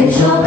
Que yo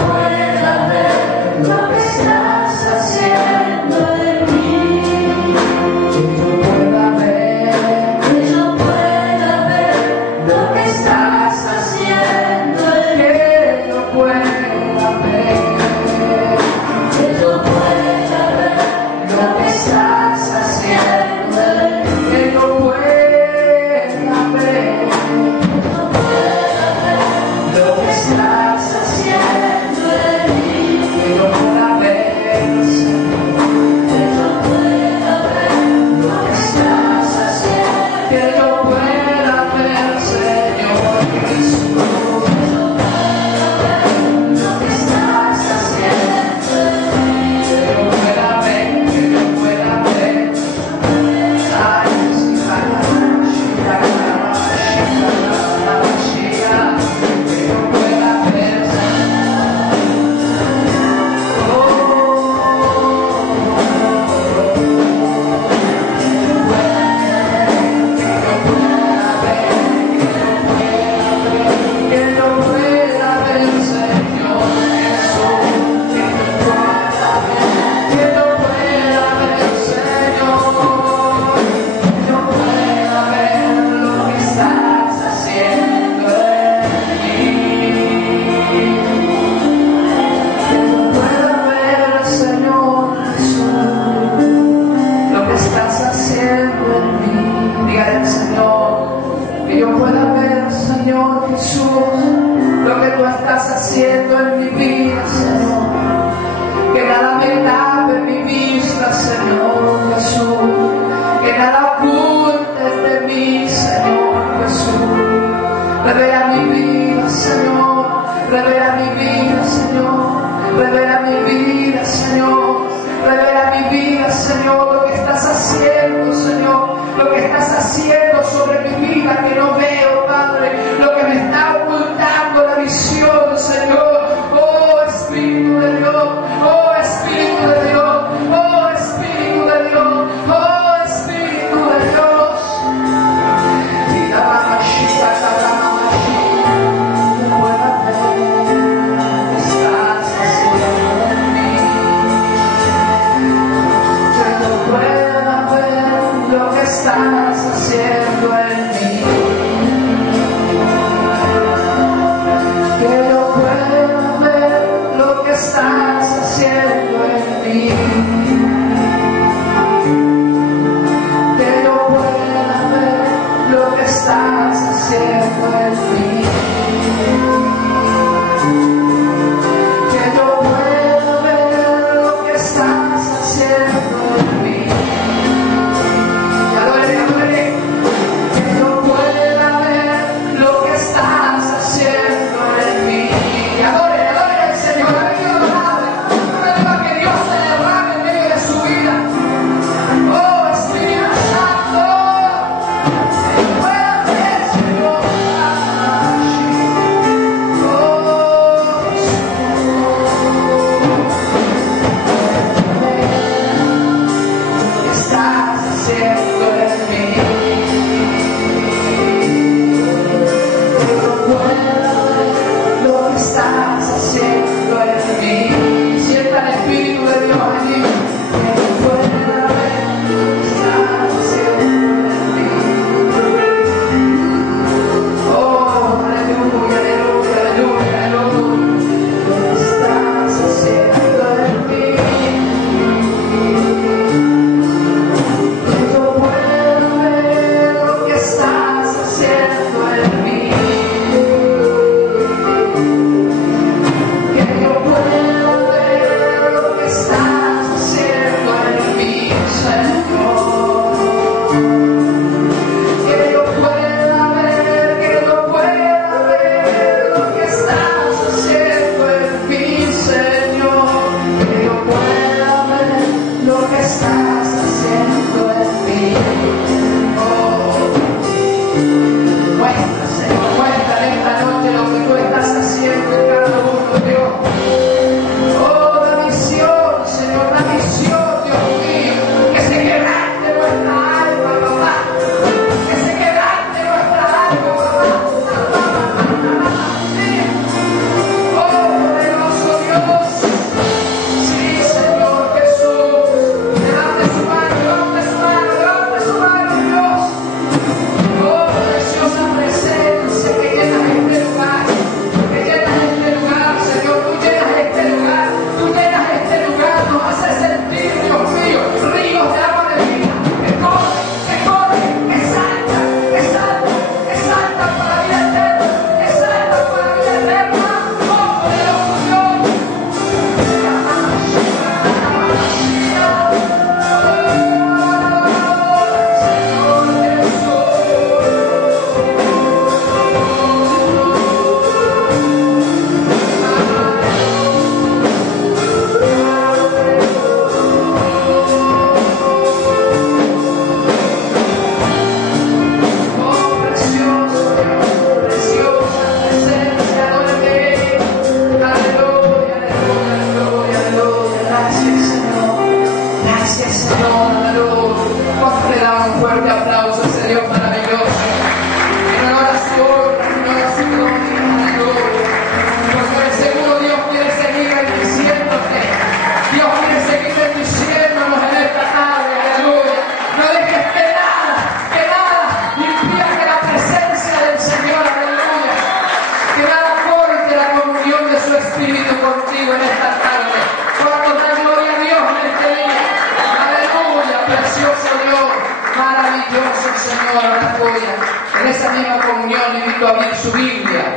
pueda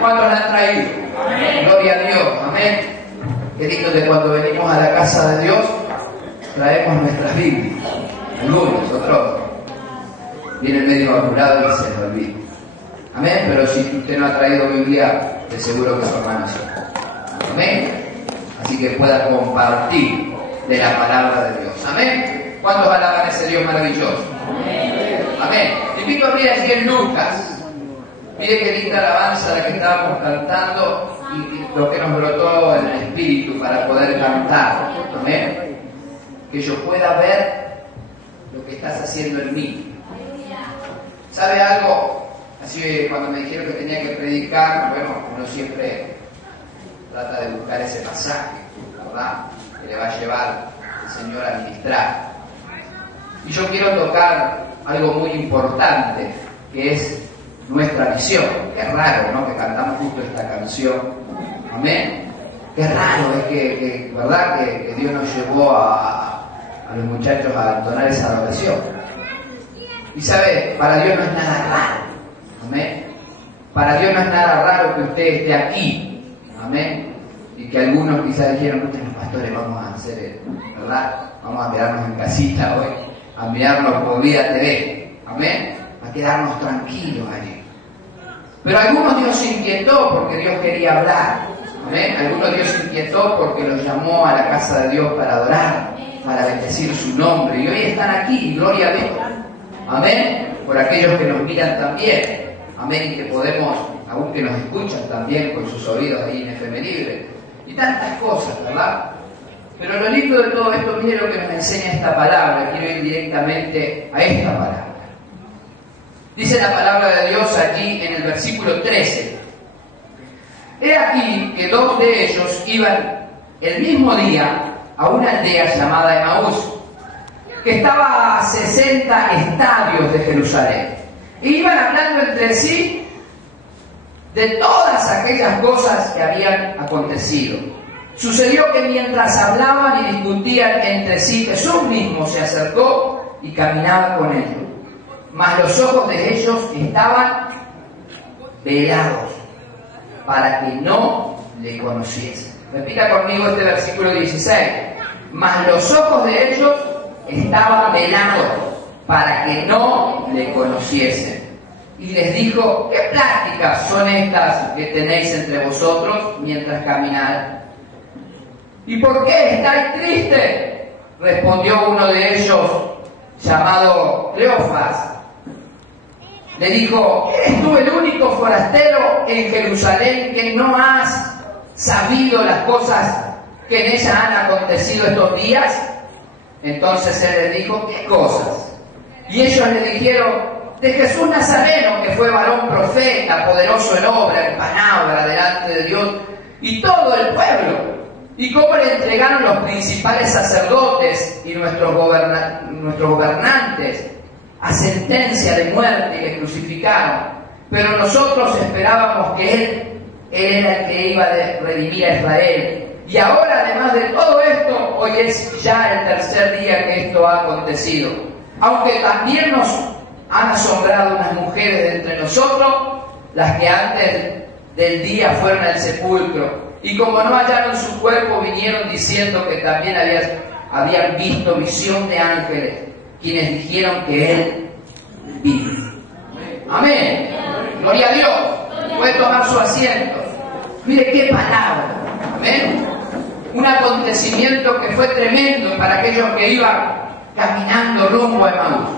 ¿Cuántos la han traído? Amén. Gloria a Dios, amén. Qué lindo que cuando venimos a la casa de Dios traemos nuestras Biblias. Algunos, otros vienen medio apurados y se les olvida. Amén, pero si usted no ha traído Biblia, de seguro que su hermano sí. Amén. Así que pueda compartir de la palabra de Dios. Amén. ¿Cuántos alaban a ese Dios maravilloso? Amén. Te invito a abrir allí en Lucas. Mire qué linda alabanza la que estábamos cantando y lo que nos brotó en el espíritu para poder cantar. Amén. Que yo pueda ver lo que estás haciendo en mí. ¿Sabe algo? Así cuando me dijeron que tenía que predicar, bueno, uno siempre trata de buscar ese pasaje, ¿verdad? Que le va a llevar el Señor a ministrar. Y yo quiero tocar algo muy importante, que es nuestra visión. Qué raro, ¿no? Que cantamos justo esta canción. Amén. Qué raro es que ¿verdad? Que Dios nos llevó a los muchachos a entonar esa oración. Y sabe, para Dios no es nada raro. Amén. Para Dios no es nada raro que usted esté aquí. Amén. Y que algunos quizás dijeron, no, los pastores vamos a hacer, ¿verdad? Vamos a quedarnos en casita hoy, a mirarnos por Vida TV. Amén. A quedarnos tranquilos allí. Pero algunos Dios se inquietó porque Dios quería hablar. Amén. Algunos Dios se inquietó porque los llamó a la casa de Dios para adorar, para bendecir su nombre. Y hoy están aquí, gloria a Dios. Amén. Por aquellos que nos miran también. Amén. Y que podemos, aún que nos escuchan también con sus oídos ahí en FM Libre. Y tantas cosas, ¿verdad? Pero lo lindo de todo esto, mire lo que nos enseña esta palabra. Quiero ir directamente a esta palabra. Dice la palabra de Dios allí en el versículo 13. He aquí que dos de ellos iban el mismo día a una aldea llamada Emaús, que estaba a 60 estadios de Jerusalén. E iban hablando entre sí de todas aquellas cosas que habían acontecido. Sucedió que mientras hablaban y discutían entre sí, Jesús mismo se acercó y caminaba con ellos. Mas los ojos de ellos estaban velados para que no le conociesen. Repita conmigo este versículo 16. Mas los ojos de ellos estaban velados para que no le conociesen. Y les dijo, ¿qué pláticas son estas que tenéis entre vosotros mientras camináis? ¿Y por qué estáis tristes? Respondió uno de ellos, llamado Cleofas. Le dijo, ¿eres tú el único forastero en Jerusalén que no has sabido las cosas que en ella han acontecido estos días? Entonces él les dijo, ¿qué cosas? Y ellos le dijeron, de Jesús Nazareno, que fue varón profeta, poderoso en obra, en palabra, delante de Dios y todo el pueblo. Y cómo le entregaron los principales sacerdotes y nuestros gobernantes a sentencia de muerte y le crucificaron. Pero nosotros esperábamos que Él era el que iba a redimir a Israel. Y ahora, además de todo esto, hoy es ya el tercer día que esto ha acontecido. Aunque también nos han asombrado unas mujeres de entre nosotros, las que antes del día fueron al sepulcro. Y como no hallaron su cuerpo, vinieron diciendo que también habían visto visión de ángeles, quienes dijeron que Él vive. Amén. Gloria a Dios. Puede tomar su asiento. Mire qué palabra. Amén. Un acontecimiento que fue tremendo para aquellos que iban caminando rumbo a Emaús.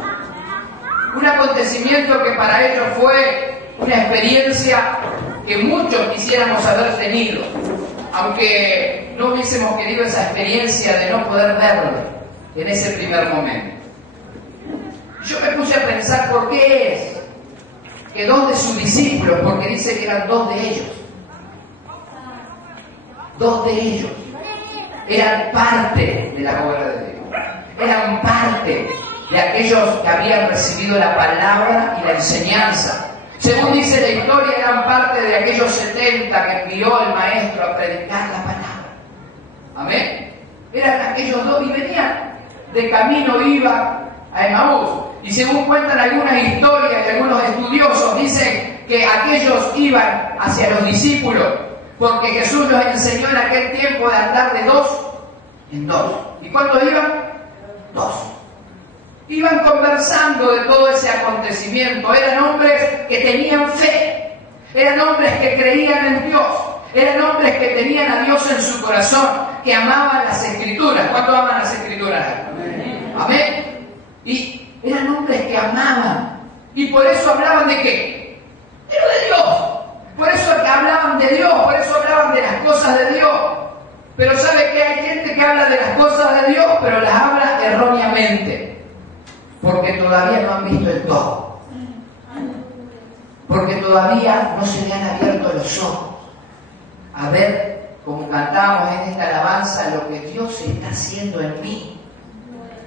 Un acontecimiento que para ellos fue una experiencia que muchos quisiéramos haber tenido, aunque no hubiésemos querido esa experiencia de no poder verlo en ese primer momento. Yo me puse a pensar por qué es que dos de sus discípulos, porque dice que eran dos de ellos, eran parte de la obra de Dios, eran parte de aquellos que habían recibido la palabra y la enseñanza. Según dice la historia, eran parte de aquellos 70 que envió el maestro a predicar la palabra. Amén. Eran aquellos dos y venían de camino, iba a Emaús. Y según cuentan algunas historias de algunos estudiosos, dicen que aquellos iban hacia los discípulos, porque Jesús los enseñó en aquel tiempo de andar de 2 en 2. ¿Y cuántos iban? 2. Iban conversando de todo ese acontecimiento. Eran hombres que tenían fe, eran hombres que creían en Dios, eran hombres que tenían a Dios en su corazón, que amaban las Escrituras. ¿Cuántos aman las Escrituras? Amén. Amén. Y eran hombres que amaban. Y por eso hablaban de ¿qué? Pero de Dios. Por eso hablaban de Dios, por eso hablaban de las cosas de Dios. Pero ¿sabe que hay gente que habla de las cosas de Dios, pero las habla erróneamente? Porque todavía no han visto el todo. Porque todavía no se le han abierto los ojos a ver, como cantábamos en esta alabanza, lo que Dios está haciendo en mí.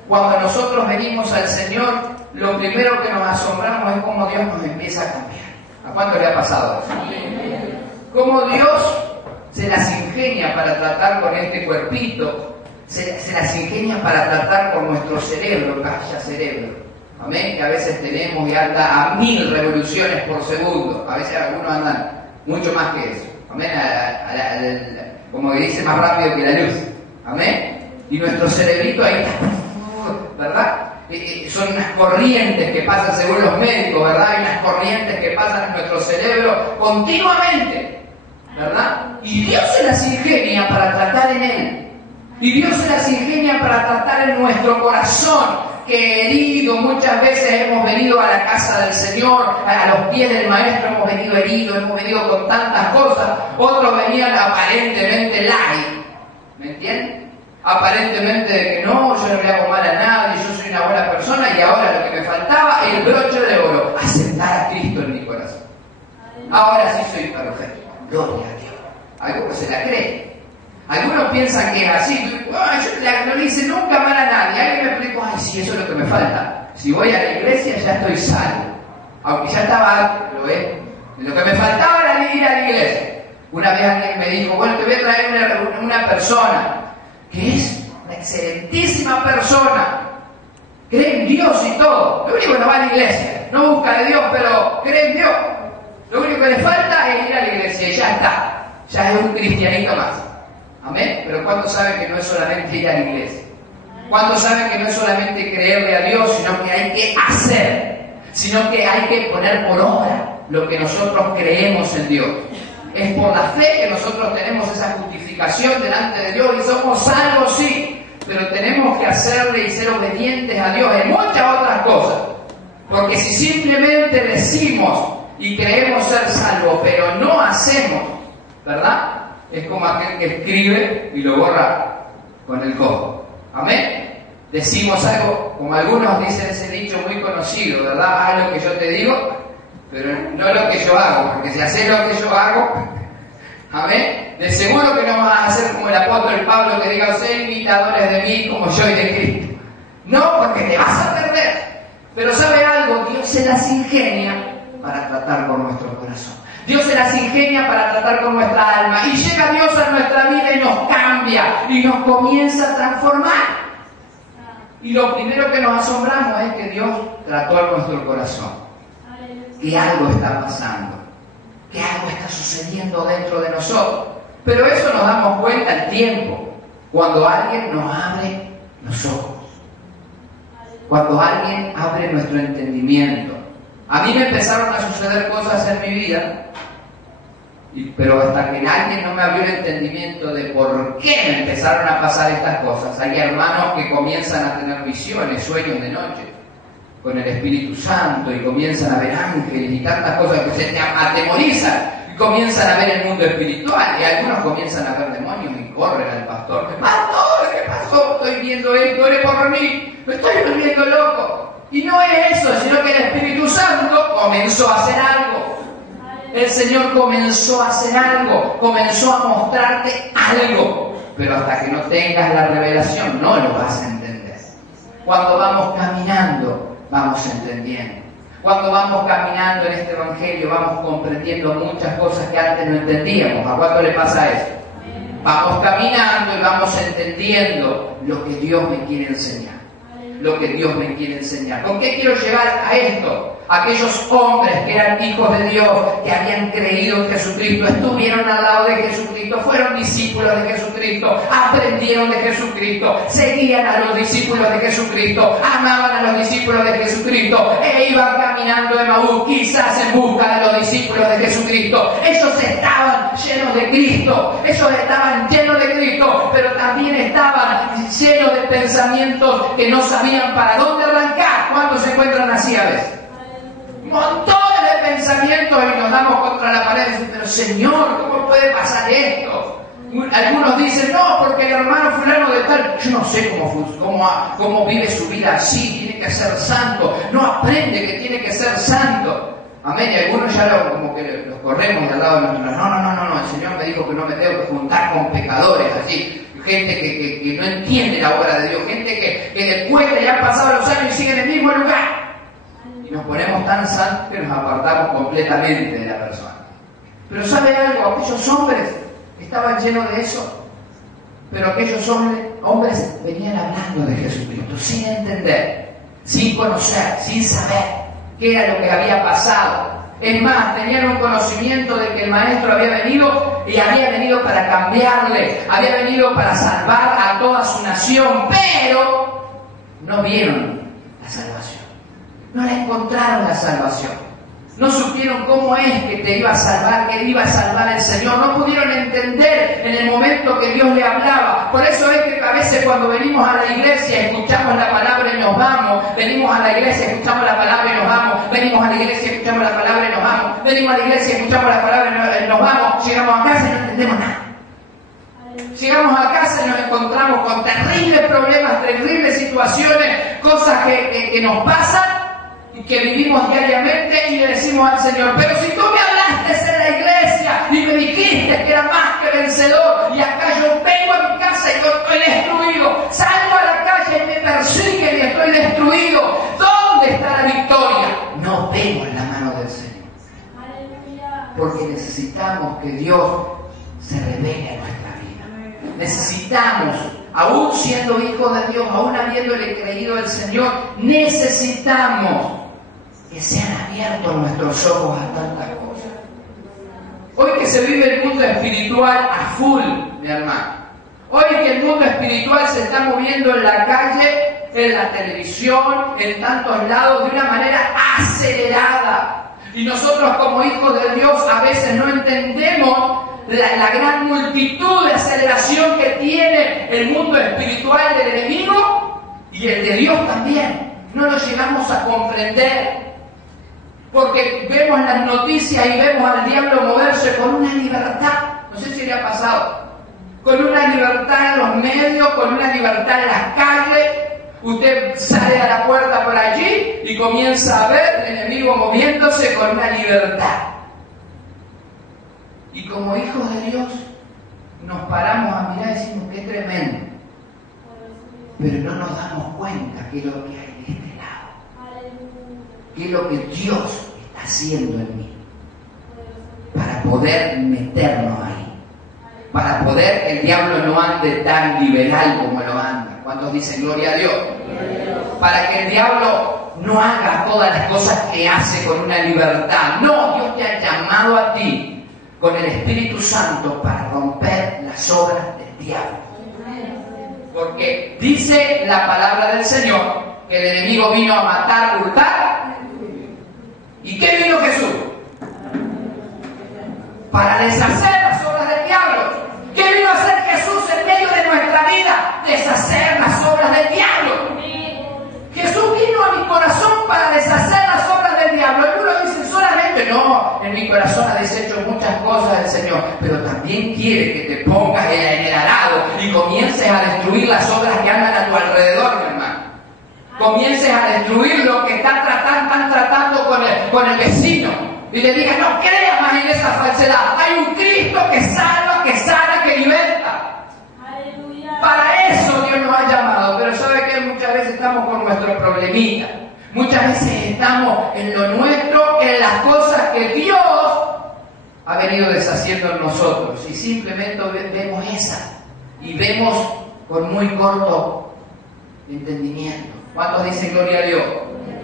Cuando nosotros venimos al Señor, lo primero que nos asombramos es cómo Dios nos empieza a cambiar. ¿A cuánto le ha pasado eso? Cómo Dios se las ingenia para tratar con este cuerpito, se las ingenia para tratar con nuestro cerebro, calla cerebro. Amén, que a veces tenemos y anda a 1000 revoluciones por segundo. A veces algunos andan mucho más que eso. Amén, como que dice, más rápido que la luz. Amén. Y nuestro cerebrito ahí está, ¿verdad? Son unas corrientes que pasan según los médicos, ¿verdad? Hay unas corrientes que pasan en nuestro cerebro continuamente, ¿verdad? Y Dios se las ingenia para tratar en Él. Y Dios se las ingenia para tratar en nuestro corazón, que herido muchas veces hemos venido a la casa del Señor, a los pies del Maestro hemos venido heridos, hemos venido con tantas cosas. Otros venían aparentemente light, ¿me entienden? Aparentemente de que no, yo no le hago mal a nadie, yo soy una buena persona, y ahora lo que me faltaba, el broche de oro, aceptar a Cristo en mi corazón. Ahora sí soy perfecto, gloria a Dios. Algunos se la creen. Algunos piensan que es así. Yo no le hice nunca mal a nadie. Alguien me explicó, ay, sí, eso es lo que me falta. Si voy a la iglesia ya estoy salvo. Aunque ya estaba, lo que me faltaba era ir a la iglesia. Una vez alguien me dijo, bueno, te voy a traer una persona que es una excelentísima persona. Cree en Dios y todo. Lo único que no va a la iglesia. No busca de Dios, pero cree en Dios. Lo único que le falta es ir a la iglesia y ya está. Ya es un cristianito más. Amén. Pero ¿cuántos saben que no es solamente ir a la iglesia? ¿Cuántos saben que no es solamente creerle a Dios, sino que hay que hacer? Sino que hay que poner por obra lo que nosotros creemos en Dios. Es por la fe que nosotros tenemos esa justificación delante de Dios y somos salvos, sí, pero tenemos que hacerle y ser obedientes a Dios en muchas otras cosas. Porque si simplemente decimos y creemos ser salvos, pero no hacemos, ¿verdad? Es como aquel que escribe y lo borra con el codo. Amén. Decimos algo, como algunos dicen ese dicho muy conocido, ¿verdad? Haz lo que yo te digo, pero no lo que yo hago, porque si haces lo que yo hago, amén, de seguro que no vas a hacer como el apóstol Pablo que diga, sé imitadores de mí como yo y de Cristo. No, porque te vas a perder. Pero ¿sabe algo? Dios se las ingenia para tratar con nuestro corazón. Dios se las ingenia para tratar con nuestra alma. Y llega Dios a nuestra vida y nos cambia y nos comienza a transformar. Y lo primero que nos asombramos es que Dios trató a nuestro corazón. Que algo está pasando. Que algo está sucediendo dentro de nosotros. Pero eso nos damos cuenta al tiempo. Cuando alguien nos abre los ojos. Cuando alguien abre nuestro entendimiento. A mí me empezaron a suceder cosas en mi vida, pero hasta que alguien no me abrió el entendimiento de por qué me empezaron a pasar estas cosas. Hay hermanos que comienzan a tener visiones, sueños de noche, con el Espíritu Santo, y comienzan a ver ángeles y tantas cosas que se atemorizan, y comienzan a ver el mundo espiritual, y algunos comienzan a ver demonios y corren al pastor. ¡Pastor, qué pasó! Estoy viendo esto, ore por mí, me estoy volviendo loco. Y no es eso, sino que el Espíritu Santo comenzó a hacer algo. El Señor comenzó a hacer algo, comenzó a mostrarte algo. Pero hasta que no tengas la revelación, no lo vas a entender. Cuando vamos caminando, vamos entendiendo. Cuando vamos caminando en este Evangelio, vamos comprendiendo muchas cosas que antes no entendíamos. ¿A cuánto le pasa eso? Vamos caminando y vamos entendiendo lo que Dios me quiere enseñar. lo que Dios me quiere enseñar. ¿Con qué quiero llegar a esto? Aquellos hombres que eran hijos de Dios, que habían creído en Jesucristo, estuvieron al lado de Jesucristo, fueron discípulos de Jesucristo, aprendieron de Jesucristo, seguían a los discípulos de Jesucristo, amaban a los discípulos de Jesucristo e iban caminando de Emaús, quizás en busca de los discípulos de Jesucristo. Ellos estaban llenos de Cristo, ellos estaban llenos de Cristo, pero también estaban llenos de pensamientos que no sabían para dónde arrancar. ¿Cuántos se encuentran así a veces? Montones de pensamientos y nos damos contra la pared y dicen, pero Señor, ¿cómo puede pasar esto? Algunos dicen, no, porque el hermano fulano de tal, yo no sé cómo vive su vida así, tiene que ser santo, no aprende que tiene que ser santo. Amén, y algunos ya como que los corremos de al lado de nosotros. No, el Señor me dijo que no me tengo que juntar con pecadores allí. Gente que no entiende la obra de Dios, gente que después de ya han pasado los años y sigue en el mismo lugar. Nos ponemos tan santos que nos apartamos completamente de la persona. Pero ¿sabe algo? Aquellos hombres estaban llenos de eso. Pero aquellos hombres venían hablando de Jesucristo sin entender, sin conocer, sin saber qué era lo que había pasado. Es más, tenían un conocimiento de que el Maestro había venido y había venido para cambiarle, había venido para salvar a toda su nación, pero no vieron la salvación. No le encontraron la salvación. No supieron cómo es que te iba a salvar, que iba a salvar el Señor. No pudieron entender en el momento que Dios le hablaba. Por eso es que a veces cuando venimos a la iglesia, escuchamos la palabra y nos vamos. Venimos a la iglesia, escuchamos la palabra y nos vamos. Venimos a la iglesia, escuchamos la palabra y nos vamos. Venimos a la iglesia, escuchamos la palabra y nos vamos. Llegamos a casa y no entendemos nada. Llegamos a casa y nos encontramos con terribles problemas, terribles situaciones, cosas que nos pasan, que vivimos diariamente, y le decimos al Señor, pero si tú me hablaste en la iglesia y me dijiste que era más que vencedor, y acá yo vengo a mi casa y yo estoy destruido, salgo a la calle y me persiguen y estoy destruido, ¿dónde está la victoria? No vemos la mano del Señor. Porque necesitamos que Dios se revele en nuestra vida. Necesitamos, aún siendo hijos de Dios, aún habiéndole creído al Señor, necesitamos que sean abiertos nuestros ojos a tantas cosas. Hoy que se vive el mundo espiritual a full, mi hermano. Hoy que el mundo espiritual se está moviendo en la calle, en la televisión, en tantos lados, de una manera acelerada. Y nosotros como hijos de Dios a veces no entendemos la gran multitud de aceleración que tiene el mundo espiritual del enemigo y el de Dios también. No lo llegamos a comprender. Porque vemos las noticias y vemos al diablo moverse con una libertad. No sé si le ha pasado. Con una libertad en los medios, con una libertad en las calles. Usted sale a la puerta por allí y comienza a ver el enemigo moviéndose con una libertad. Y como hijos de Dios nos paramos a mirar y decimos, qué tremendo. Pero no nos damos cuenta que es lo que hay de este lado. ¿Qué es lo que Dios está haciendo en mí? Para poder meternos ahí. Para poder que el diablo no ande tan liberal como lo anda. ¿Cuántos dicen gloria a Dios? Para que el diablo no haga todas las cosas que hace con una libertad. No, Dios te ha llamado a ti con el Espíritu Santo para romper las obras del diablo. Porque dice la palabra del Señor que el enemigo vino a matar, hurtar. ¿Y qué vino Jesús? Para deshacer las obras del diablo. ¿Qué vino a hacer Jesús en medio de nuestra vida? Deshacer las obras del diablo. Jesús vino a mi corazón para deshacer las obras del diablo. Algunos dicen solamente, no, en mi corazón ha deshecho muchas cosas del Señor, pero también quiere que te pongas en el arado y comiences a destruir las obras que andan a tu alrededor, mi hermano. Comiences a destruir lo que están tratando con el vecino. Y le digas, no creas más en esa falsedad. Hay un Cristo que salva, que sana, que liberta. Aleluya. Para eso Dios nos ha llamado. Pero ¿sabe qué? Muchas veces estamos con nuestros problemitas. Muchas veces estamos en lo nuestro, en las cosas que Dios ha venido deshaciendo en nosotros. Y simplemente vemos esa. Y vemos con muy corto entendimiento. ¿Cuántos dicen gloria a Dios?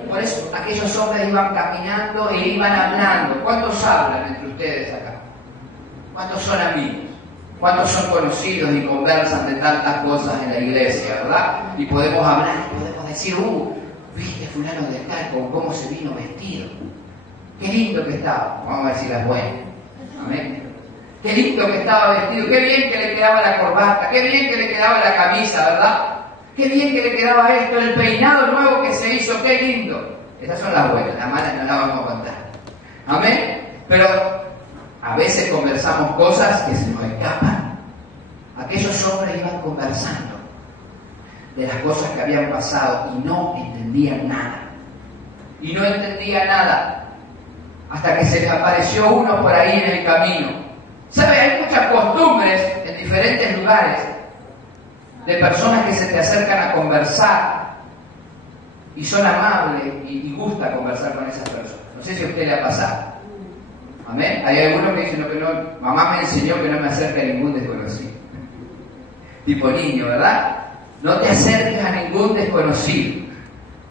Por eso aquellos hombres iban caminando e iban hablando. ¿Cuántos hablan entre ustedes acá? ¿Cuántos son amigos? ¿Cuántos son conocidos y conversan de tantas cosas en la iglesia, verdad? Y podemos hablar y podemos decir, viste fulano de tal, con cómo se vino vestido. Qué lindo que estaba. Vamos a ver si las buenas. Amén. Qué lindo que estaba vestido. Qué bien que le quedaba la corbata. Qué bien que le quedaba la camisa, ¿verdad? Qué bien que le quedaba esto, el peinado nuevo que se hizo. Qué lindo. Estas son las buenas, las malas no las vamos a contar. Amén. Pero a veces conversamos cosas que se nos escapan. Aquellos hombres iban conversando de las cosas que habían pasado y no entendían nada. Y no entendían nada hasta que se les apareció uno por ahí en el camino. ¿Sabe? Hay muchas costumbres en diferentes lugares de personas que se te acercan a conversar y son amables y gusta conversar con esas personas. No sé si a usted le ha pasado. Amén. Hay algunos que dicen, mamá me enseñó que no me acerque a ningún desconocido. Tipo niño, ¿verdad? No te acerques a ningún desconocido.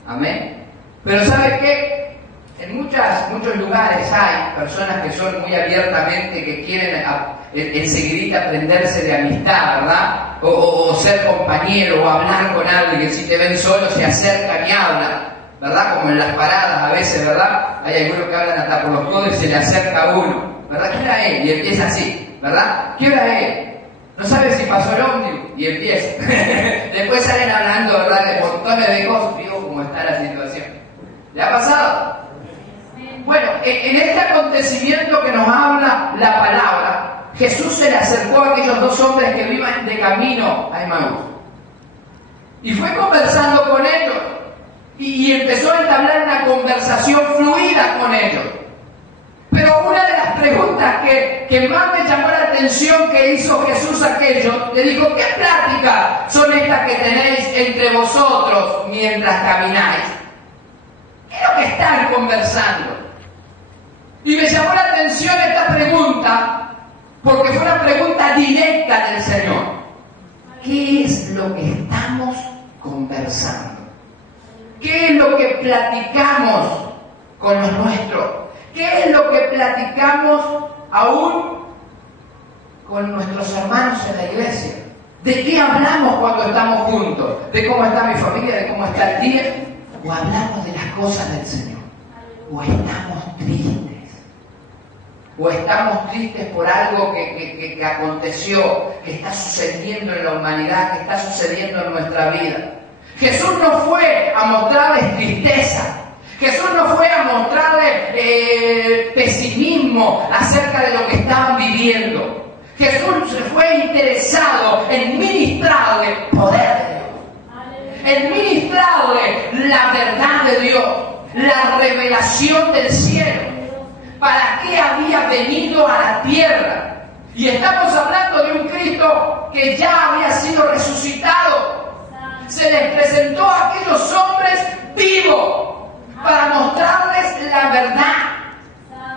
Amén. Pero ¿sabe qué? En muchos lugares hay personas que son muy abiertamente, que quieren enseguida aprenderse de amistad, ¿verdad? O ser compañero, o hablar con alguien, que si te ven solo se acercan y hablan. ¿Verdad? Como en las paradas a veces, ¿verdad? Hay algunos que hablan hasta por los codos y se le acerca a uno, ¿verdad? ¿Qué hora es? Y empieza así, ¿verdad? ¿Qué hora es? No sabe si pasó el ómnibus y empieza. Después salen hablando, ¿verdad? De montones de cosas. Digo, cómo está la situación. ¿Le ha pasado? Bueno, en este acontecimiento que nos habla la palabra, Jesús se le acercó a aquellos dos hombres que iban de camino a Emaús. Y fue conversando con ellos. Y empezó a entablar una conversación fluida con ellos. Pero una de las preguntas que más me llamó la atención que hizo Jesús a aquellos, le dijo, ¿qué pláticas son estas que tenéis entre vosotros mientras camináis? ¿Qué es lo que están conversando? Y me llamó la atención esta pregunta, porque fue una pregunta directa del Señor. ¿Qué es lo que estamos conversando? ¿Qué es lo que platicamos con los nuestros? ¿Qué es lo que platicamos aún con nuestros hermanos en la iglesia? ¿De qué hablamos cuando estamos juntos? ¿De cómo está mi familia? ¿De cómo está el día? ¿O hablamos de las cosas del Señor? ¿O estamos tristes? ¿O estamos tristes por algo que aconteció, que está sucediendo en la humanidad, que está sucediendo en nuestra vida? Jesús no fue a mostrarles tristeza. Jesús no fue a mostrarles pesimismo acerca de lo que estaban viviendo. Jesús se fue interesado en ministrarle poder de Dios, en ministrarle la verdad de Dios, la revelación del cielo, para qué había venido a la tierra. Y estamos hablando de un Cristo que ya había sido resucitado. Se les presentó a aquellos hombres vivos para mostrarles la verdad.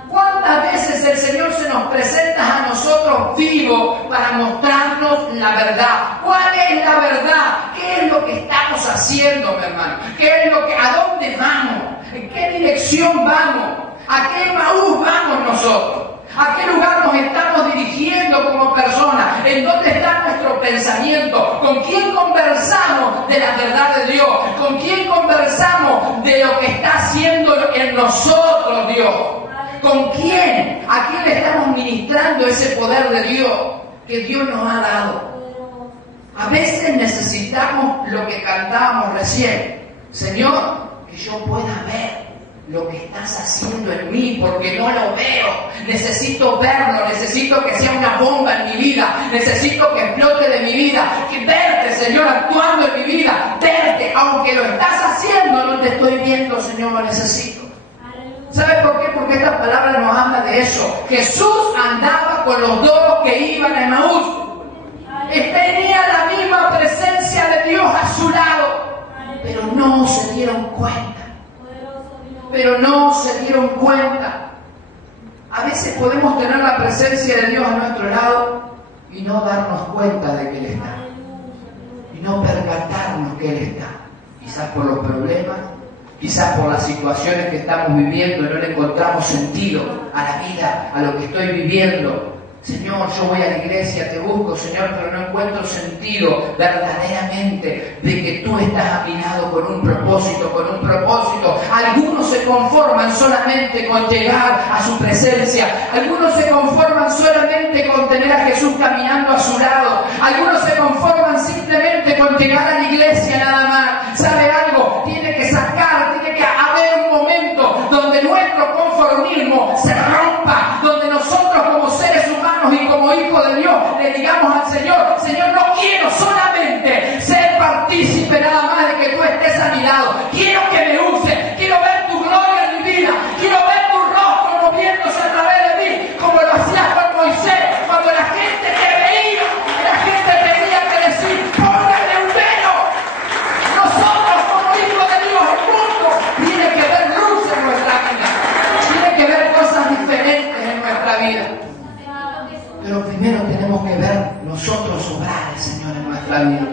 ¿Cuántas veces el Señor se nos presenta a nosotros vivos para mostrarnos la verdad? ¿Cuál es la verdad? ¿Qué es lo que estamos haciendo, mi hermano? ¿Qué es a dónde vamos? ¿En qué dirección vamos? ¿A qué Emaús vamos nosotros? ¿A qué lugar nos estamos dirigiendo como personas? ¿En dónde está nuestro pensamiento? ¿Con quién conversamos de la verdad de Dios? ¿Con quién conversamos de lo que está haciendo en nosotros Dios? ¿Con quién? ¿A quién le estamos ministrando ese poder de Dios que Dios nos ha dado? A veces necesitamos lo que cantábamos recién. Señor, que yo pueda ver lo que estás haciendo en mí, porque no lo veo. Necesito verlo, necesito que sea una bomba en mi vida, necesito que explote de mi vida, que verte, Señor, actuando en mi vida, verte, aunque lo estás haciendo, no te estoy viendo, Señor, lo necesito. ¿Sabe por qué? Porque esta palabra nos habla de eso. Jesús andaba con los dos que iban a Emaús. Tenía la misma presencia de Dios a su lado, pero no se dieron cuenta. A veces podemos tener la presencia de Dios a nuestro lado y no darnos cuenta de que Él está. Y no percatarnos que Él está. Y Quizás por los problemas, quizás por las situaciones que estamos viviendo y no le encontramos sentido a la vida, a lo que estoy viviendo. Señor, yo voy a la iglesia, te busco, Señor, pero no encuentro sentido verdaderamente de que tú estás a mi lado con un propósito, con un propósito. Algunos se conforman solamente con llegar a su presencia. Algunos se conforman solamente con tener a Jesús caminando a su lado. Algunos se conforman simplemente con llegar a la iglesia nada más. ¿Sabe algo? Tiene que haber un momento donde nuestro conformismo se rompa, donde nosotros como seres humanos y como hijos de Dios le digamos al Señor: Señor, no quiero solamente ser partícipe nada más de que tú estés a mi lado, quiero que me uses, quiero ver tu gloria en mi vida, quiero ver tu rostro moviéndose a través de mí, como lo hacías con Moisés, cuando la gente te veía, la gente tenía que decir: póngale un velo. Nosotros como hijos de Dios, el mundo tiene que ver luz en nuestra vida, tiene que ver cosas diferentes en nuestra vida. Pero primero tenemos que ver nosotros obrar al Señor en nuestra vida.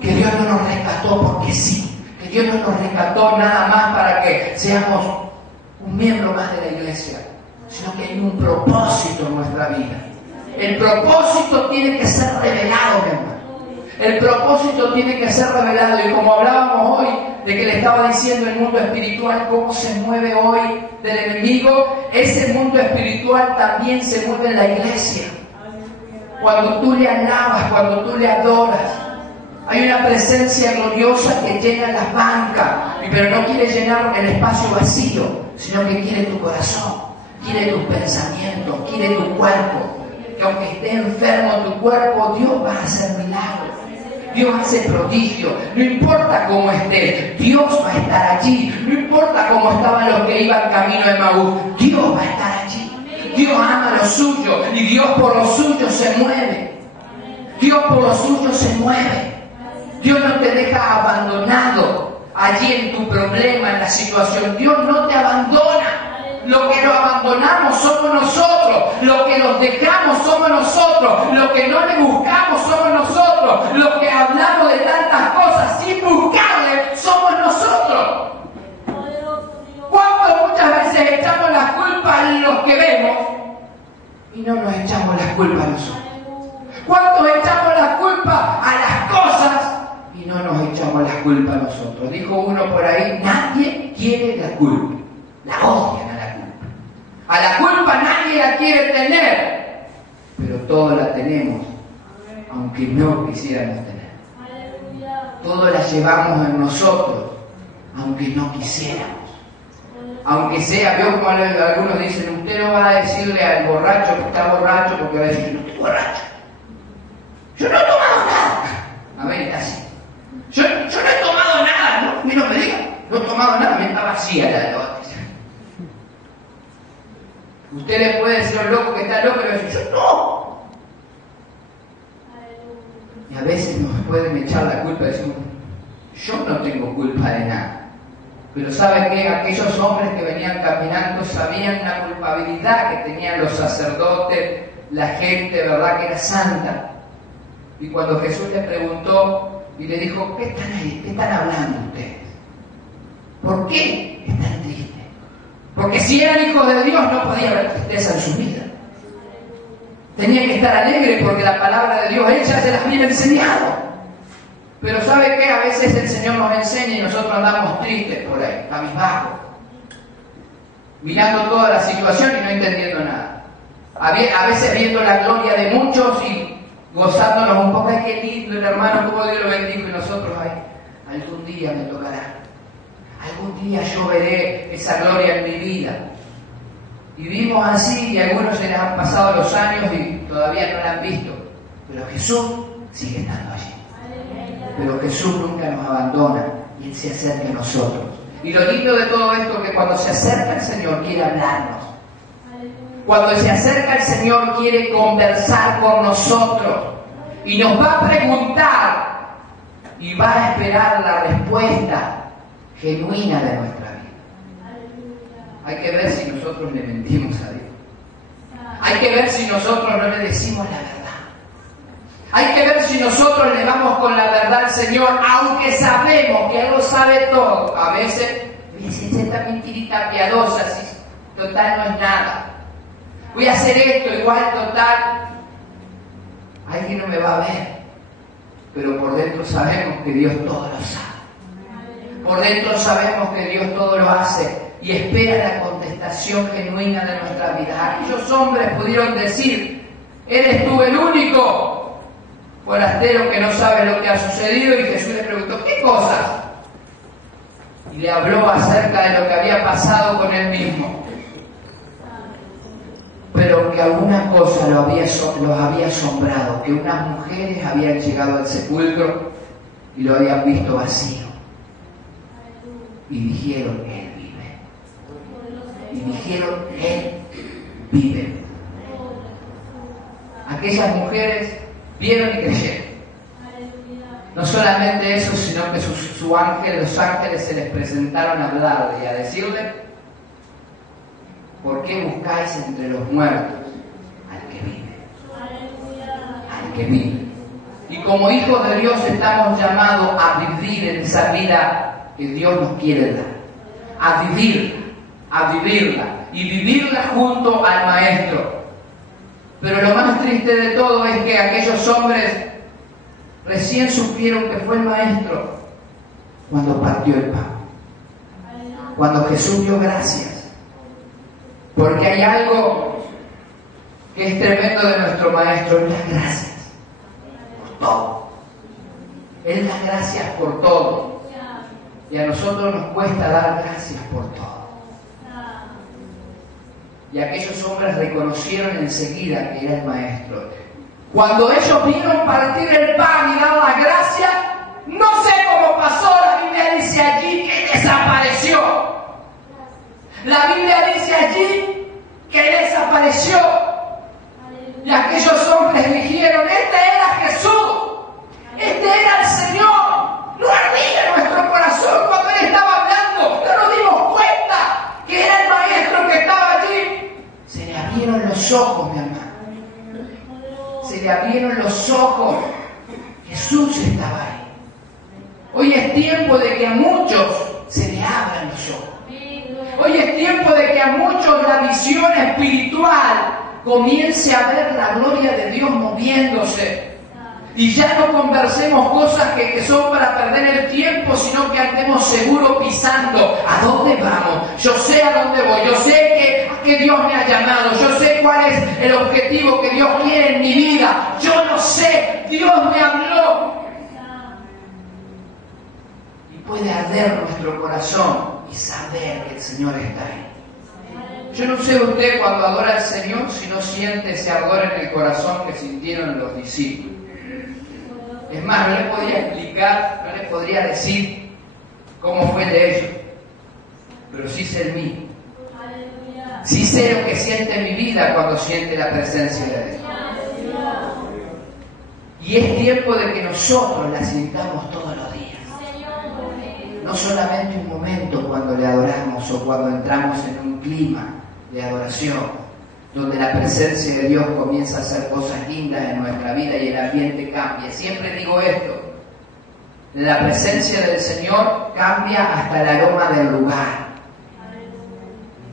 Que Dios no nos rescató porque sí. Que Dios no nos rescató nada más para que seamos un miembro más de la iglesia. Sino que hay un propósito en nuestra vida. El propósito tiene que ser revelado, mi hermano. El propósito tiene que ser revelado. Y como hablábamos hoy, de que le estaba diciendo el mundo espiritual, cómo se mueve hoy del enemigo, ese mundo espiritual también se mueve en la iglesia. Cuando tú le alabas, cuando tú le adoras, hay una presencia gloriosa que llena las bancas, pero no quiere llenar el espacio vacío, sino que quiere tu corazón, quiere tus pensamientos, quiere tu cuerpo. Que aunque esté enfermo tu cuerpo, Dios va a hacer milagros. Dios hace prodigio, no importa cómo estés, Dios va a estar allí. No importa cómo estaban los que iban camino de Emaús, Dios va a estar allí. Dios ama lo suyo y Dios por lo suyo se mueve. Dios por lo suyo se mueve. Dios no te deja abandonado allí en tu problema, en la situación. Dios no te abandona. Lo que lo abandonamos somos nosotros, lo que los dejamos somos nosotros, lo que no le buscamos somos nosotros, lo que hablamos de tantas cosas sin buscarle somos nosotros. ¿Cuánto muchas veces echamos la culpa a los que vemos y no nos echamos la culpa a nosotros? ¿Cuánto echamos la culpa a las cosas y no nos echamos la culpa a nosotros? Dijo uno por ahí: nadie quiere la culpa, la odian a la culpa. A la culpa nadie la quiere tener, pero todos la tenemos, aunque no quisiéramos tener. Todos la llevamos en nosotros, aunque no quisiéramos. Aunque sea, veo como algunos dicen: usted no va a decirle al borracho que está borracho, porque va a decir: yo no estoy borracho, yo no he tomado nada. A ver, está así. Yo no he tomado nada, ¿no? Y no me digan, no he tomado nada, me está vacía la nota. Usted le puede decir al loco que está loco y le va a decir: yo no. Y a veces nos pueden echar la culpa y decimos: yo no tengo culpa de nada. Pero ¿sabe qué? Aquellos hombres que venían caminando sabían la culpabilidad que tenían los sacerdotes, la gente, ¿verdad?, que era santa. Y cuando Jesús les preguntó y le dijo: ¿qué están ahí? ¿Qué están hablando ustedes? ¿Por qué están tristes? Porque si eran hijos de Dios no podía haber tristeza en su vida. Tenían que estar alegres porque la palabra de Dios ella se las había enseñado. Pero ¿sabe qué? A veces el Señor nos enseña y nosotros andamos tristes por ahí, cabizbajos, mirando toda la situación y no entendiendo nada. A veces viendo la gloria de muchos y gozándonos un poco. ¡Ay, qué lindo el hermano, cómo Dios lo bendijo! Y nosotros: ay, algún día me tocará. Algún día yo veré esa gloria en mi vida. Y vivimos así y a algunos se les han pasado los años y todavía no la han visto. Pero Jesús sigue estando allí. Pero Jesús nunca nos abandona y Él se acerca a nosotros. Y lo lindo de todo esto es que cuando se acerca el Señor quiere hablarnos. Cuando se acerca el Señor quiere conversar con nosotros. Y nos va a preguntar y va a esperar la respuesta genuina de nuestra vida. Hay que ver si nosotros le mentimos a Dios. Hay que ver si nosotros no le decimos la verdad. Hay que ver si nosotros le vamos con la verdad verdad el Señor, aunque sabemos que Él lo sabe todo, a veces dice esta mentirita piadosa, si total no es nada. Voy a hacer esto, igual total, alguien no me va a ver. Pero por dentro sabemos que Dios todo lo sabe. Por dentro sabemos que Dios todo lo hace y espera la contestación genuina de nuestra vida. Aquellos hombres pudieron decir, eres tú el único forastero que no sabe lo que ha sucedido, y Jesús le preguntó, ¿qué cosas? Y le habló acerca de lo que había pasado con él mismo. Pero que alguna cosa los había asombrado, que unas mujeres habían llegado al sepulcro y lo habían visto vacío. Y dijeron, Él vive. Y dijeron, Él vive. Aquellas mujeres vieron y creyeron. No solamente eso, sino que los ángeles se les presentaron a hablarle y a decirle, ¿por qué buscáis entre los muertos al que vive? Al que vive. Y como hijos de Dios estamos llamados a vivir en esa vida que Dios nos quiere dar. A vivirla y vivirla junto al Maestro. Pero lo más triste de todo es que aquellos hombres recién supieron que fue el Maestro cuando partió el pan. Cuando Jesús dio gracias. Porque hay algo que es tremendo de nuestro Maestro, Él da gracias por todo. Él da gracias por todo. Y a nosotros nos cuesta dar gracias por todo. Y aquellos hombres reconocieron enseguida que era el Maestro. Cuando ellos vieron partir el pan y dar las gracias, no sé cómo pasó, la Biblia dice allí que desapareció. La Biblia dice allí que desapareció. Y aquellos hombres dijeron, este era Jesús, este era el Señor. No ardía en nuestro corazón cuando Él estaba hablando. No nos dimos cuenta que era el Maestro que estaba allí. Se le abrieron los ojos, mi hermano. Se le abrieron los ojos. Jesús estaba ahí. Hoy es tiempo de que a muchos se le abran los ojos. Hoy es tiempo de que a muchos la visión espiritual comience a ver la gloria de Dios moviéndose. Y ya no conversemos cosas que son para perder el tiempo, sino que andemos seguros pisando. ¿A dónde vamos? Yo sé a dónde voy. Yo sé que Dios me ha llamado. Yo sé cuál es el objetivo que Dios quiere en mi vida. Yo no sé. Dios me habló. Y puede arder nuestro corazón y saber que el Señor está ahí. Yo no sé usted cuando adora al Señor si no siente ese ardor en el corazón que sintieron los discípulos. Es más, no les podría explicar, no les podría decir cómo fue el de ellos, pero sí sé el mío. Sí sé lo que siente mi vida cuando siente la presencia de Dios. Y es tiempo de que nosotros la sintamos todos los días. No solamente un momento cuando le adoramos o cuando entramos en un clima de adoración, donde la presencia de Dios comienza a hacer cosas lindas en nuestra vida y el ambiente cambia. Siempre digo esto, la presencia del Señor cambia hasta el aroma del lugar.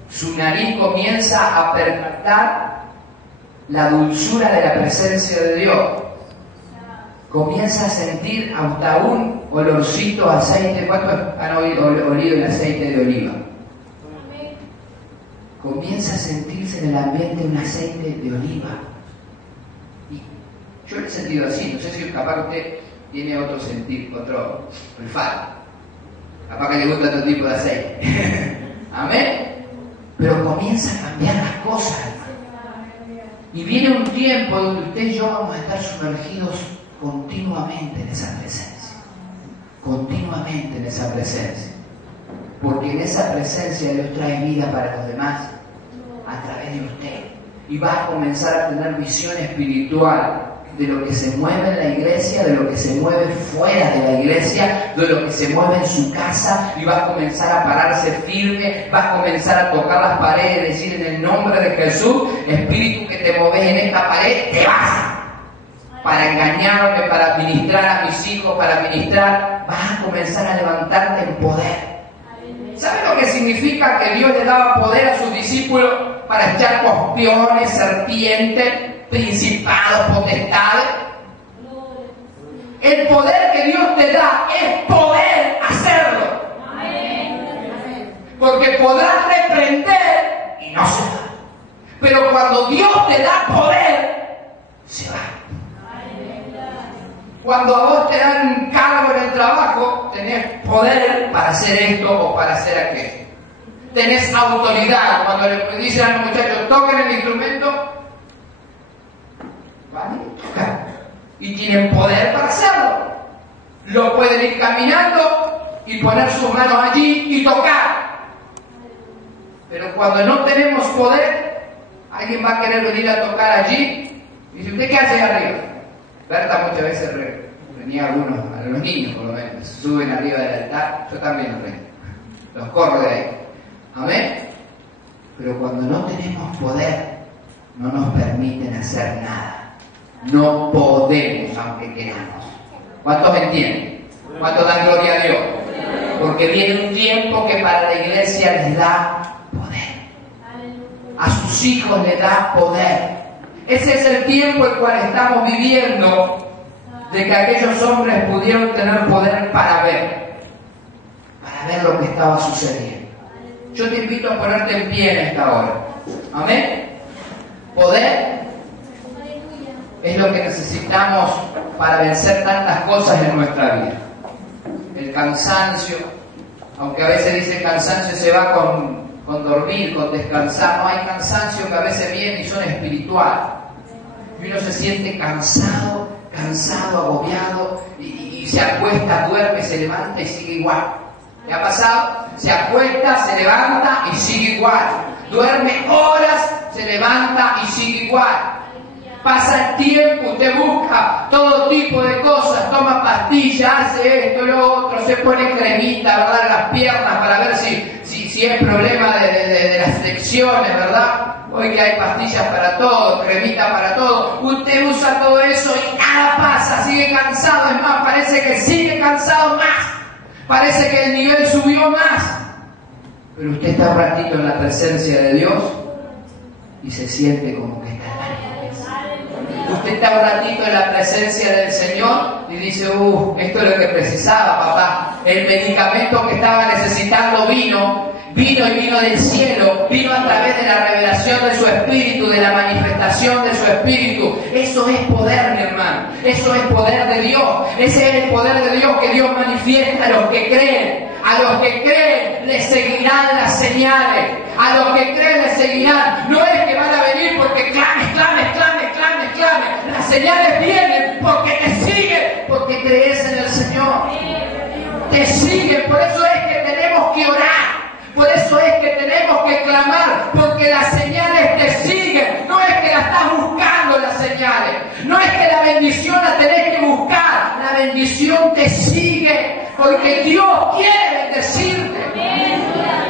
Su nariz comienza a percatar la dulzura de la presencia de Dios. Comienza a sentir hasta un olorcito a aceite. ¿Cuántos han olido el aceite de oliva? Comienza a sentirse en el ambiente un aceite de oliva. Y yo lo he sentido así. No sé si capaz que usted tiene otro sentir, otro olfato. Capaz que le gusta otro tipo de aceite. Amén. Pero comienza a cambiar las cosas, hermano. Y viene un tiempo donde usted y yo vamos a estar sumergidos continuamente en esa presencia. Continuamente en esa presencia. Porque en esa presencia Dios trae vida para los demás a través de usted. Y va a comenzar a tener visión espiritual de lo que se mueve en la iglesia, de lo que se mueve fuera de la iglesia, de lo que se mueve en su casa, y va a comenzar a pararse firme, va a comenzar a tocar las paredes y decir en el nombre de Jesús, espíritu que te moves en esta pared, te vas. para engañarme, para administrar a mis hijos, para administrar, vas a comenzar a levantarte en poder. ¿Sabe lo que significa que Dios le daba poder a sus discípulos para echar escorpiones, serpientes, principados, potestades? El poder que Dios te da es poder hacerlo. Porque podrás reprender y no se va. Pero cuando Dios te da poder, se va. Cuando a vos te dan un cargo en el trabajo, tenés poder para hacer esto o para hacer aquello. Tenés autoridad. Cuando le dicen a los muchachos, toquen el instrumento, van a tocar. Y tienen poder para hacerlo. Lo pueden ir caminando y poner sus manos allí y tocar. Pero cuando no tenemos poder, alguien va a querer venir a tocar allí y dice, ¿usted qué hace arriba? Berta muchas veces venía a los niños por lo menos, se suben arriba del altar, yo también los corro de ahí. Amén. Pero cuando no tenemos poder, no nos permiten hacer nada. No podemos, aunque queramos. ¿Cuántos entienden? ¿Cuántos dan gloria a Dios? Porque viene un tiempo que para la iglesia les da poder. A sus hijos les da poder. Ese es el tiempo el cual estamos viviendo, de que aquellos hombres pudieron tener poder para ver lo que estaba sucediendo. Yo te invito a ponerte en pie en esta hora. Amén. Poder es lo que necesitamos para vencer tantas cosas en nuestra vida. El cansancio, aunque a veces dice cansancio se va con dormir, con descansar, no, hay cansancio que a veces viene y son espirituales. Y uno se siente cansado, agobiado, y se acuesta, duerme, se levanta y sigue igual. ¿Le ha pasado? Se acuesta, se levanta y sigue igual. Duerme horas, se levanta y sigue igual. Pasa el tiempo, usted busca todo tipo de cosas, toma pastillas, hace esto, lo otro, se pone cremita, ¿verdad?, en las piernas para ver si es problema de las flexiones, ¿verdad? Hoy que hay pastillas para todo, cremita para todo, usted usa todo eso y nada pasa, sigue cansado, es más, parece que sigue cansado más, parece que el nivel subió más, pero usted está un ratito en la presencia de Dios y se siente como que está en la nube. Usted está un ratito en la presencia del Señor y dice, esto es lo que precisaba, papá, el medicamento que estaba necesitando vino del cielo, vino a través de la revelación de su Espíritu, de la manifestación de su Espíritu. Eso es poder, mi hermano, eso es poder de Dios, ese es el poder de Dios que Dios manifiesta a los que creen. A los que creen les seguirán las señales, a los que creen les seguirán. No es que van a venir porque clames. Las señales vienen porque te siguen, porque crees en el Señor. Te siguen, por eso es que tenemos que orar. Por eso es que tenemos que clamar, porque las señales te siguen. No es que la estás buscando las señales, no es que la bendición la tenés que buscar, la bendición te sigue, porque Dios quiere bendecirte,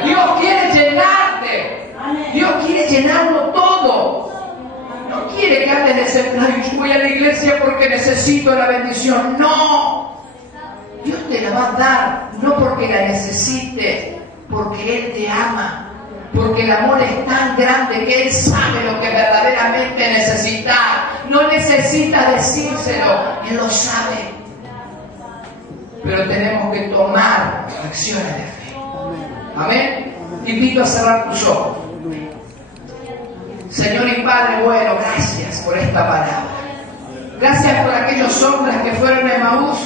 Dios quiere llenarte, Dios quiere llenarlo todo. No quiere que andes de ser, yo voy a la iglesia porque necesito la bendición. No, Dios te la va a dar, no porque la necesites, porque Él te ama, porque el amor es tan grande que Él sabe lo que verdaderamente necesitas. No necesita decírselo, Él lo sabe. Pero tenemos que tomar acciones de fe. Amén. Te invito a cerrar tus ojos. Señor y Padre bueno, gracias por esta palabra. Gracias por aquellos hombres que fueron a Emaús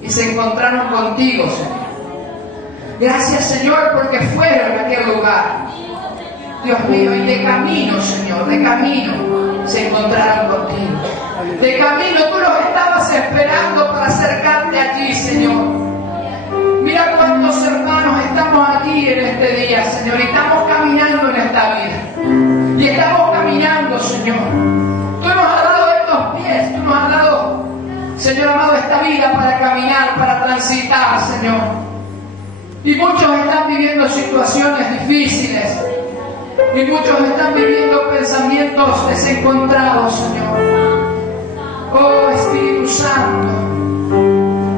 y se encontraron contigo, Señor. Gracias, Señor, porque fueron a aquel lugar. Dios mío, y de camino, Señor, de camino se encontraron contigo. De camino tú los estabas esperando para acercarte allí, Señor. Mira cuántos hermanos estamos aquí en este día, Señor, y estamos caminando en esta vida. Y estamos caminando, Señor. Tú nos has dado estos pies, tú nos has dado, Señor amado, esta vida para caminar, para transitar, Señor. Y muchos están viviendo situaciones difíciles. Y muchos están viviendo pensamientos desencontrados, Señor. Oh Espíritu Santo,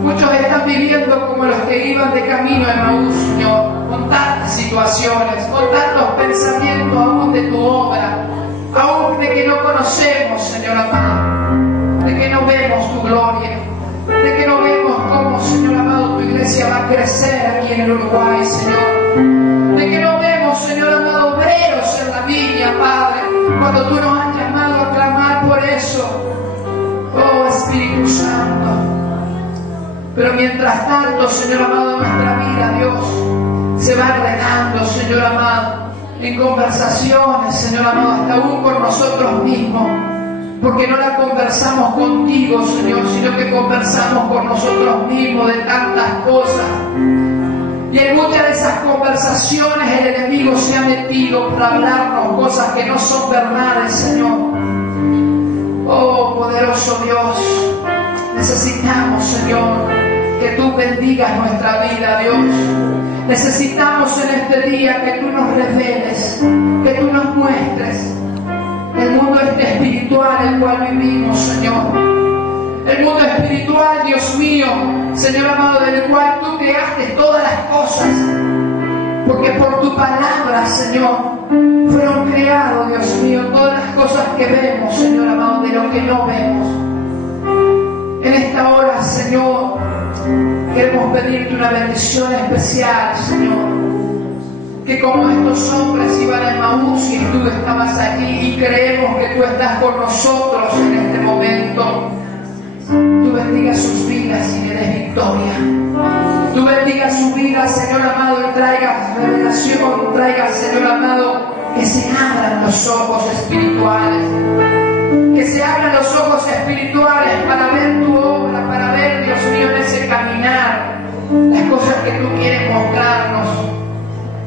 muchos están viviendo como los que iban de camino a Emaús, Señor, con tantas situaciones, con tantos pensamientos aún de tu obra, aún de que no conocemos, Señor amado, de que no vemos tu gloria, de que no vemos cómo, Señor amado, tu iglesia va a crecer aquí en el Uruguay, Señor, de que no vemos, Señor amado, obreros en la viña, Padre, cuando tú nos has llamado a clamar por eso. Oh Espíritu Santo, pero mientras tanto, Señor amado, nuestra vida, Dios, se va enredando, Señor amado, en conversaciones, Señor amado, hasta aún con nosotros mismos, porque no la conversamos contigo, Señor, sino que conversamos con nosotros mismos de tantas cosas. Y en muchas de esas conversaciones el enemigo se ha metido para hablarnos cosas que no son verdades, Señor. Oh, poderoso Dios, necesitamos, Señor, que tú bendigas nuestra vida, Dios. Necesitamos en este día que tú nos reveles, que tú nos muestres el mundo espiritual en el cual vivimos, Señor. El mundo espiritual, Dios mío, Señor amado, del cual tú creaste todas las cosas. Porque por tu palabra, Señor, fueron creados, Dios mío, todas las cosas que vemos, Señor amado, de lo que no vemos. En esta hora, Señor, queremos pedirte una bendición especial, Señor. Que como estos hombres iban a Emaús y tú estabas aquí y creemos que tú estás con nosotros en este momento, tú bendigas sus vidas y le des victoria. Tú bendigas su vida, Señor amado, y traigas revelación, traigas, Señor amado, que se abran los ojos espirituales. Que se abran los ojos espirituales para ver tu obra, para ver, Dios mío, en ese caminar, las cosas que tú quieres mostrarnos.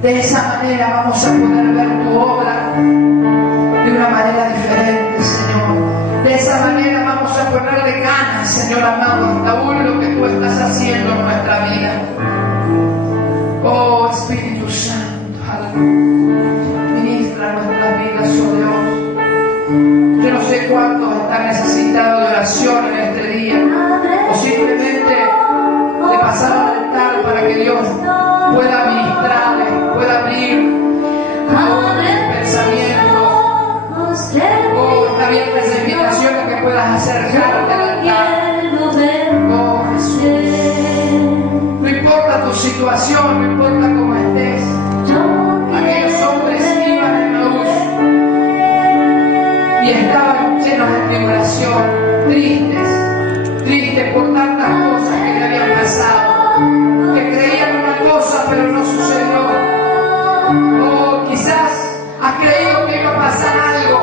De esa manera vamos a poder ver tu obra de una manera diferente, Señor. De esa manera vamos a ponerle ganas, Señor amado, hasta aún lo que tú estás haciendo en nuestra vida. Oh Espíritu Santo, ministra nuestras vidas, oh Dios. Yo no sé cuántos están necesitados de oración en este día, o simplemente de pasar al altar para que Dios pueda ministrarles, pueda abrir aún el pensamiento. Oh, está bien esa invitación a que puedas acercarte al altar. Oh Jesús, no importa tu situación, no importa cómo estés. Aquellos hombres iban a Emaús y estaban llenos de tribulación, tristes por tantas cosas que le habían pasado, que creían una cosa pero no sucedió. O quizás has creído que iba a pasar algo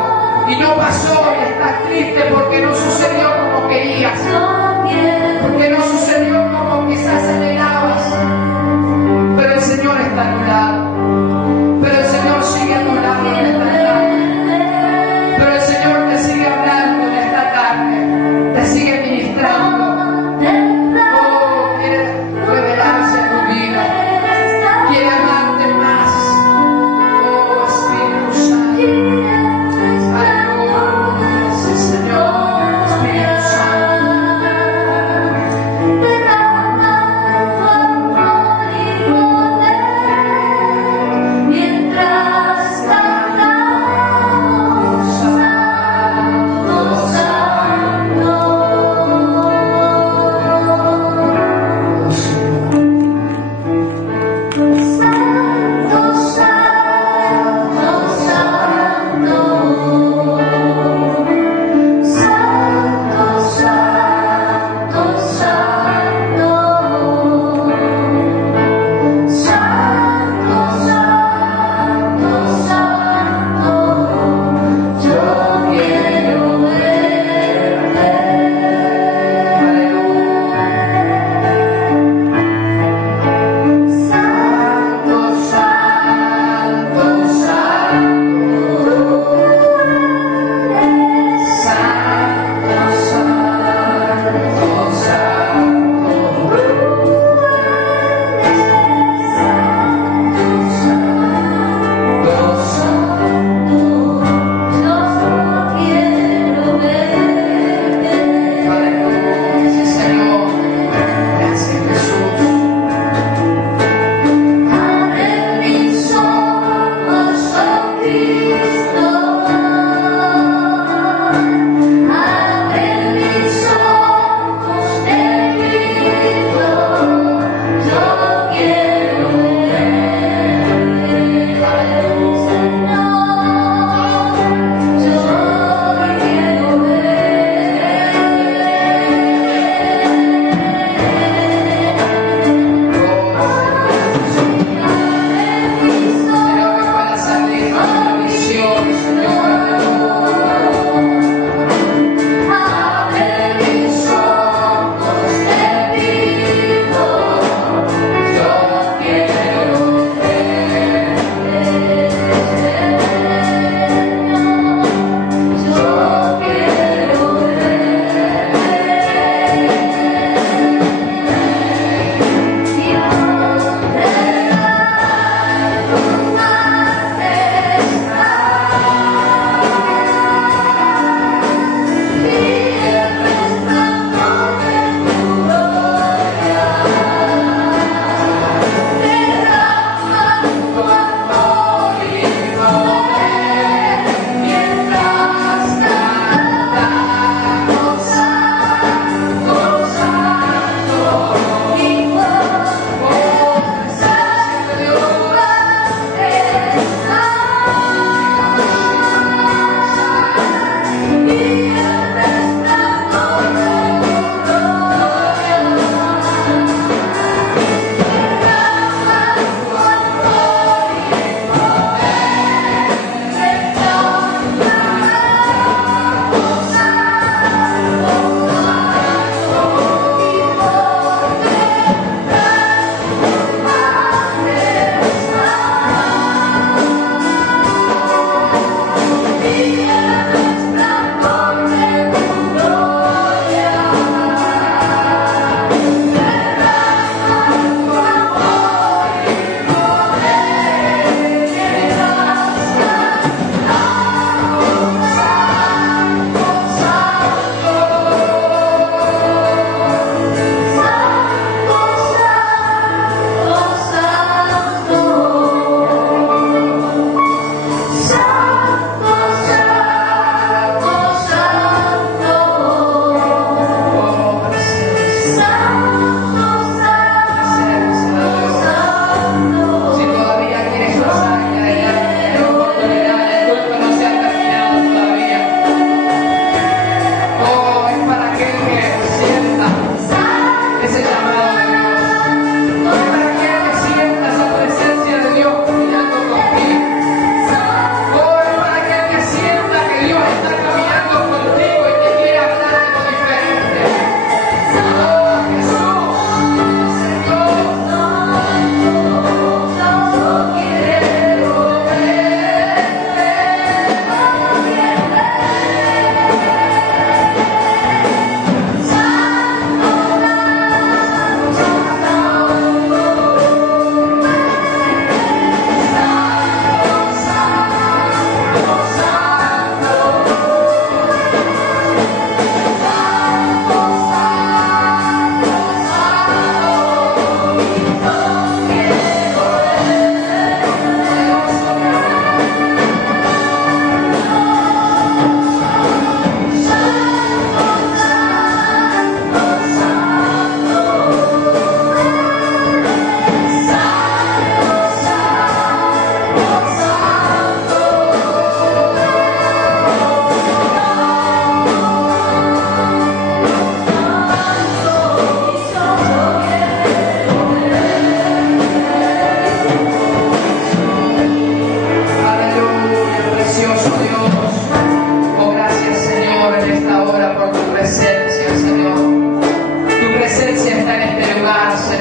y no pasó y estás triste porque no sucedió como querías, porque no sucedió como quizás anhelabas. Pero el Señor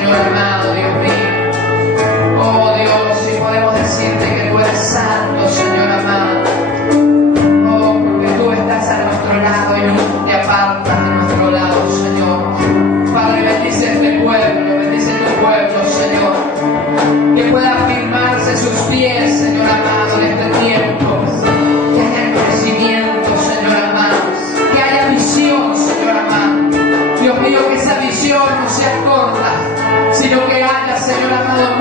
Señor amado, Dios mío. Oh Dios, si podemos decirte que tú eres santo, Señor amado. Oh, porque tú estás a nuestro lado y no te apartas de nuestro lado, Señor. Padre, bendice este pueblo, bendice tu pueblo, Señor. Que pueda afirmarse sus pies, Señor amado, en este tiempo. Que haya crecimiento, Señor amado. Que haya visión, Señor amado. Dios mío, que esa visión no sea corta, sino que haya, Señor amado,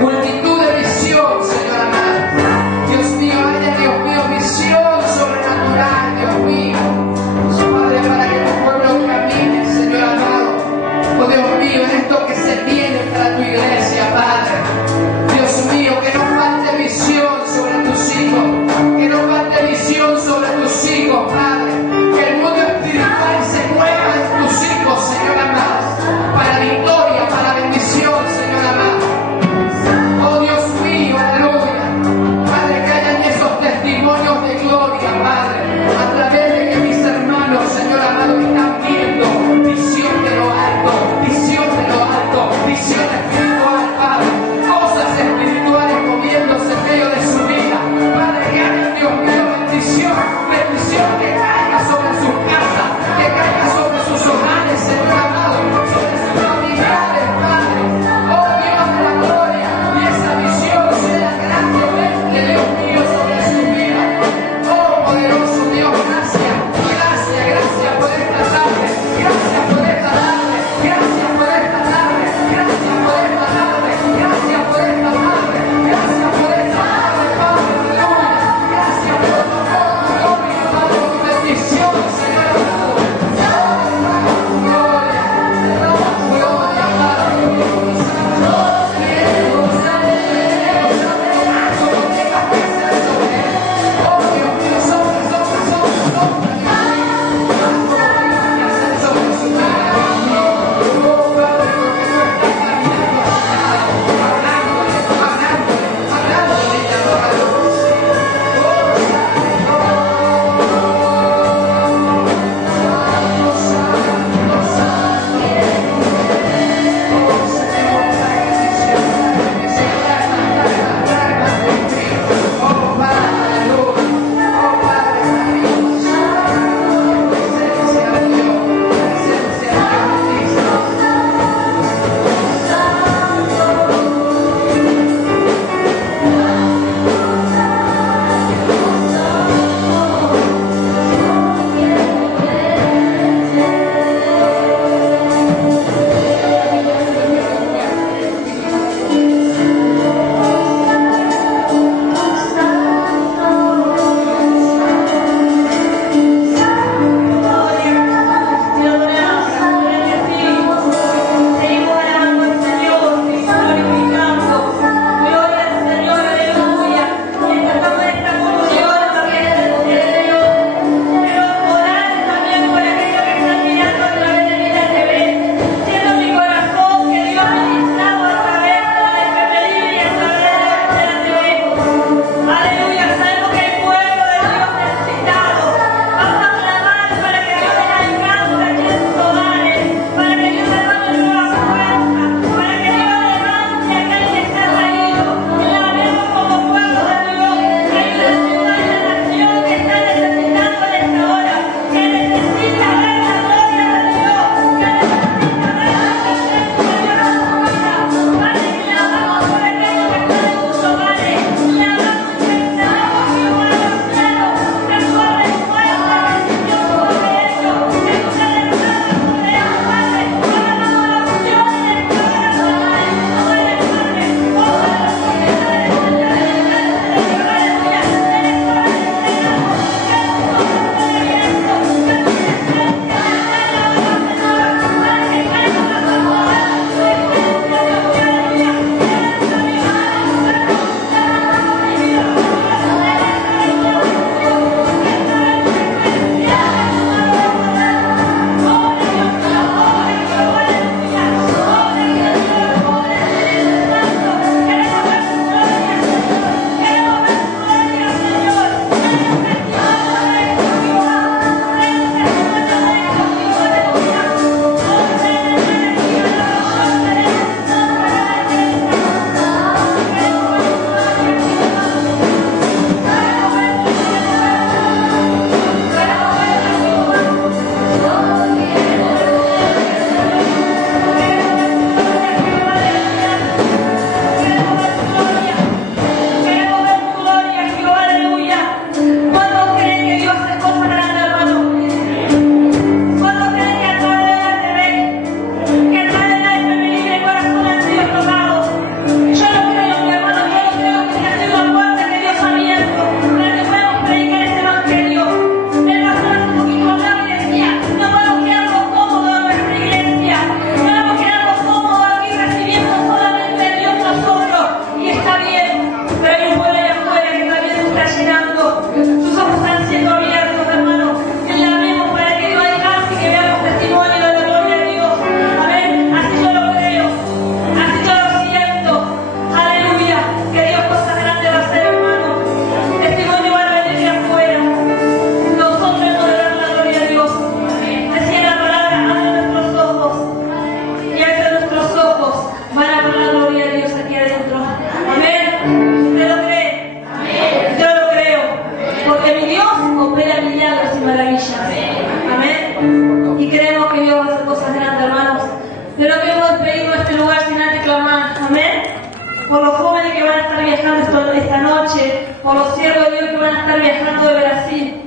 multitud de visión, Señor amado. Dios mío, haya, Dios mío, visión sobrenatural, Dios mío. Padre, para que tu pueblo camine, Señor amado. Oh Dios mío, en esto que se viene para tu iglesia, Padre. Dios mío, que no falte visión sobre tus hijos, que no falte visión sobre tus hijos, Padre. Que el mundo espiritual se mueva en tus hijos, Señor amado, para victoria, para bendición, Señor amado. Oh Dios mío, aleluya. Padre, que hayan esos testimonios de gloria, Padre, a través de que mis hermanos, Señor amado, están viendo visión de lo alto, visión espiritual. por los jóvenes que van a estar viajando esta noche, por los siervos de Dios que van a estar viajando de Brasil.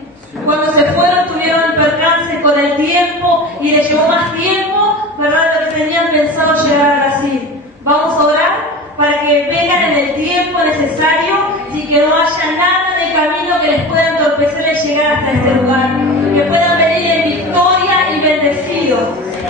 Cuando se fueron tuvieron el percance con el tiempo y les llevó más tiempo, ¿verdad?, de lo que tenían pensado llegar a Brasil. Vamos a orar para que vengan en el tiempo necesario y que no haya nada de camino que les pueda entorpecer el llegar hasta este lugar. Que puedan venir en victoria y bendecidos.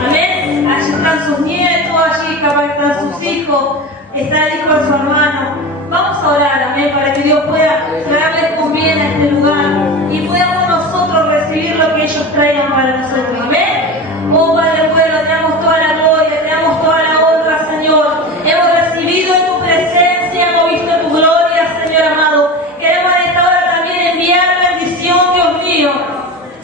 Amén. Allí están sus nietos, allí capaz están sus hijos, está el hijo de su hermano. Vamos a orar, amén, para que Dios pueda traerles con bien a este lugar y podamos nosotros recibir lo que ellos traigan para nosotros. Amén. Oh Padre bueno, te damos toda la gloria, te damos toda la honra, Señor. Hemos recibido en tu presencia, hemos visto tu gloria, Señor amado. Queremos en esta hora también enviar bendición, Dios mío,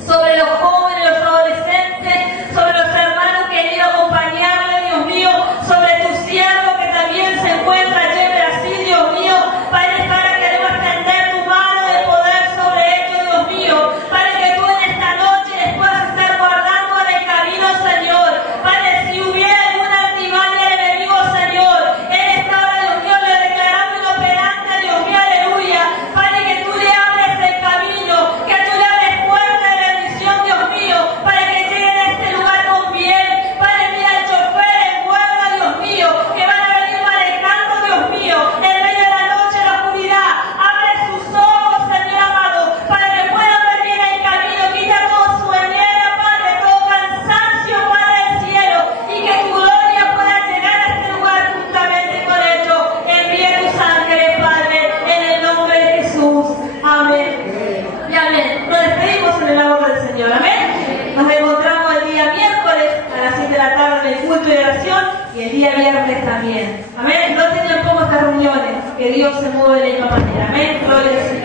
sobre los jóvenes, los adolescentes, sobre los hermanos que han ido a acompañarle, Dios mío, sobre tu siervo que también se encuentra allí en Brasil, Dios mío. Padre, para queremos extender tu mano de poder sobre ellos, Dios mío, para que tú en esta noche les puedas estar guardando en el camino, Señor. Padre, si hubiera alguna altimaña del enemigo, Señor, en esta hora, Dios mío, le declaramos inoperante, Dios mío, aleluya. Padre, que tú le abres el camino, que tú le abres puerta de bendición, Dios mío, para que lleguen a este lugar con bien. Padre, mira el chofer en guarda, Dios mío, que van a venir manejando, Dios mío, en medio de la noche, en la oscuridad. Abre sus ojos, Señor amado, para que puedan ver bien el camino. Quita toda su enemiga, Padre, todo cansancio, Padre del cielo, y que tu gloria pueda llegar a este lugar juntamente con ellos. Envía tus ángeles, Padre, en el nombre de Jesús. Amén. Y amén. Nos despedimos en el amor del Señor. Amén. Nos encontramos el día miércoles a las 7 de la tarde en el culto de oración y el día viernes también. Amén. No tengan poco estas reuniones. Que Dios se mueve de la misma manera. Amén. Gloria al Señor.